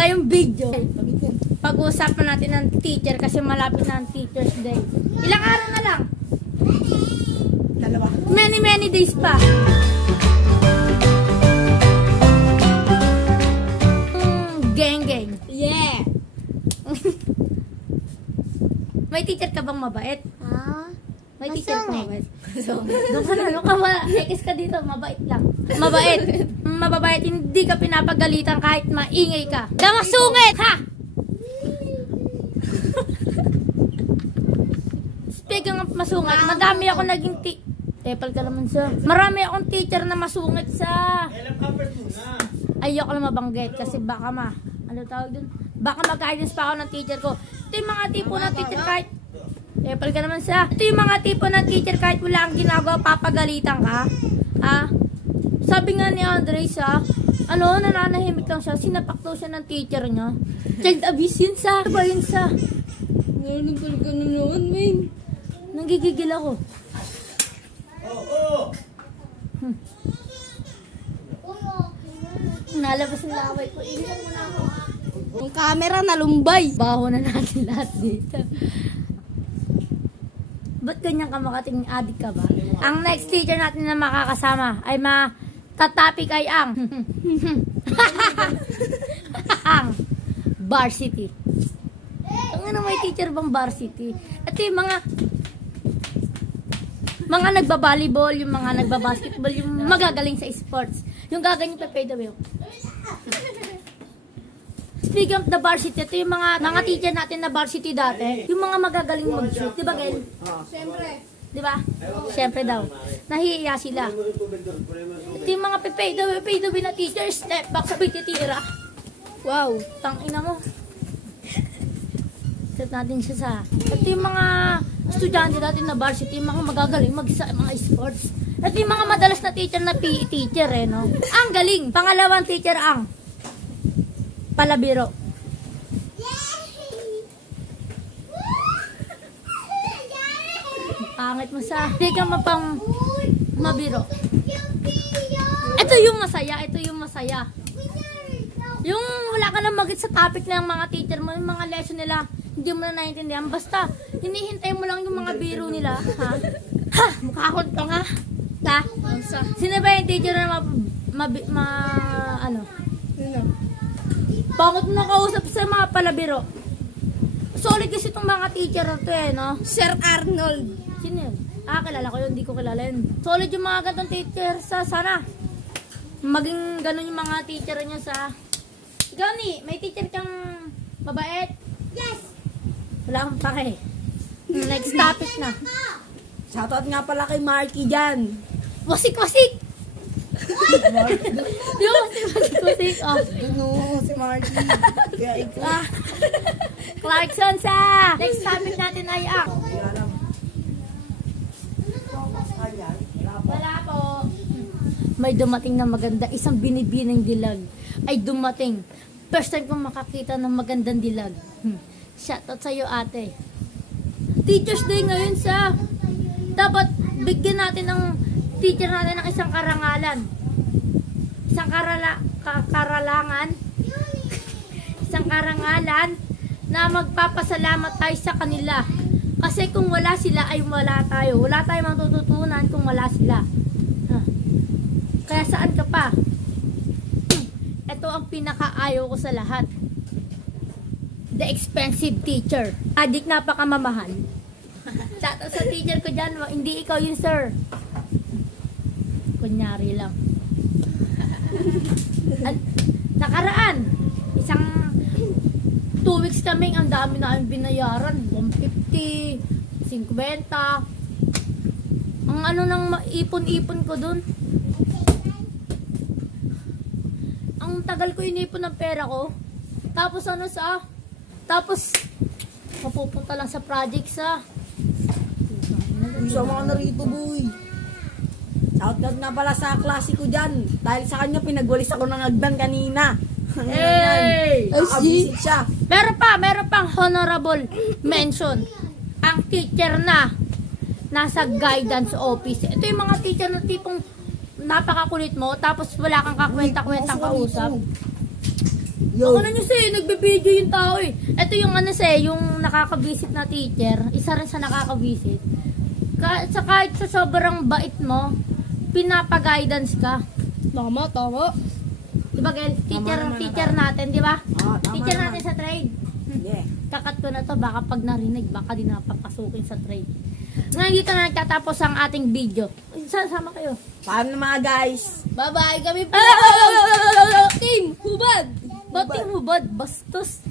Ngayong video, pag-uusapan natin ng teacher kasi malapit na ang Teacher's Day. Ilang araw na lang? Dalawa. Many days pa. Geng. Yeah. May teacher ka bang mabait? May teacher ka Masungit. mabait? Doon ka ba? Ekis ka dito, mabait lang. Mabait. Mababait, hindi ka pinapagalitan kahit maingay ka. Masungit! Ha! Speaking of masungit, madami ako naging Tepal ka naman sa. Marami akong teacher na masungit sa. Ayoko lang mabanggit kasi baka ano tawag dun? Baka mag-guidance pa ako ng teacher ko. Ito yung mga tipo ng teacher kahit Tepal ka naman sa. Ito yung mga tipo ng teacher kahit wala kang ginagawa, papagalitan ka. Sabi nga ni Andres nananahimik lang siya. Sinapak daw siya ng teacher niya. Child abuse yun sa. Ano ba yun sa? Ngayon talaga na naman, man. Nanggigigil ako. Nalabas ng laway ko. Ilihan mo na ako. Ang camera nalumbay. Baho na natin lahat dito. Ba't ganyan ka makating adik ka ba? Ang next teacher natin na makakasama ay tatapik ay ang varsity. Ang may teacher bang varsity? Ito yung mga nagbabalibol, yung mga nagbabasketball, yung magagaling sa sports. Yung gaganyan pa pay the way. Speaking of the varsity, ito yung mga teacher natin na varsity dati. Yung mga magagaling mag-shoot. Diba, Gel? Siyempre. Diba? Siyempre daw. Nahihiya sila. Ito yung mga pay the way na teacher. Step back, sabay titira. Wow, tangina mo. Set natin siya sa. Ito yung mga estudyante natin na varsity, yung mga magagaling mga sports. Ito yung mga madalas na teacher na PE teacher no? Ang galing! Pangalawang teacher ang palabiro. Pangit mo sa. Hindi ka mapang mabiro. Ito yung masaya. Yung wala ka na magit sa topic ng mga teacher mo, yung mga lesson nila, hindi mo na naiintindihan. Basta, hinihintay mo lang yung mga biro nila. Ha? Mukha akong tonga. Ta? Sino ba yung teacher na Pangit mo nakausap sa mga palabiro. Solid kasi itong mga teacher na to no? Sir Arnold. Sino yun? Kilala ko yun, hindi ko kilala yun. Solid yung mga gantong teacher sana. Maging ganun yung mga teacher niya sa. Ikaw may teacher kang mabait? Yes! Wala akong pake. Next topic na. Shoutout nga pala kay Marky dyan. Wasik! Yung wasik. Si Marky. Kaya ikaw. Clarkson sa. Next topic natin ay Wala po. May dumating na maganda. Isang binibinang dilag ay dumating. First time kong makakita ng magandang dilag. Shoutout sa'yo, ate. Teacher's Day ngayon sa. Dapat bigyan natin ng teacher natin ng isang karangalan. Isang isang karangalan na magpapasalamat tayo sa kanila. Kasi kung wala sila ay wala tayo. Wala tayong matututunan kung wala sila. Kaya saan ka pa? Ito ang pinakaayaw ko sa lahat. The expensive teacher. Adik napakamamahal. Sa teacher ko dyan, hindi ikaw yun, sir. Kunyari lang. Nakaraan, isang 2 weeks kaming, ang dami na ang binayaran. 150, 50. Ang nang maipon-ipon ko dun. Ang tagal ko inipon ng pera ko. Tapos Tapos, mapupunta lang sa project sa. Gusto mo ka na rito, boy. Shoutout na pala sa klase ko dyan. Dahil sa kanya, pinagwalis ako ng agdan kanina. Hey! Nakabisit siya. Meron pang honorable mention. Ang teacher na nasa guidance office. Ito yung mga teacher na tipong napakakulit mo, tapos wala kang kakwenta-kwentang kausap. Yo. Ako na nyo sa'yo, nagbe-video yung tao eh. Ito yung ano sa'yo, yung nakaka-visit na teacher. Isa rin sa nakaka-visit. Kahit sa sobrang bait mo, pinapa-guidance ka. Tama. Diba, Gel? Tama Teacher natin, di ba? Tama Teacher naman. natin sa trade. Yeah. Kakat ko na to, baka pag narinig, baka di napapasukin sa trade. Ngayon dito na nagtatapos ang ating video. Sama kayo. Paano mga guys? Bye-bye. Kami po. Team Hubad. Ba't yung hubad? Bastos.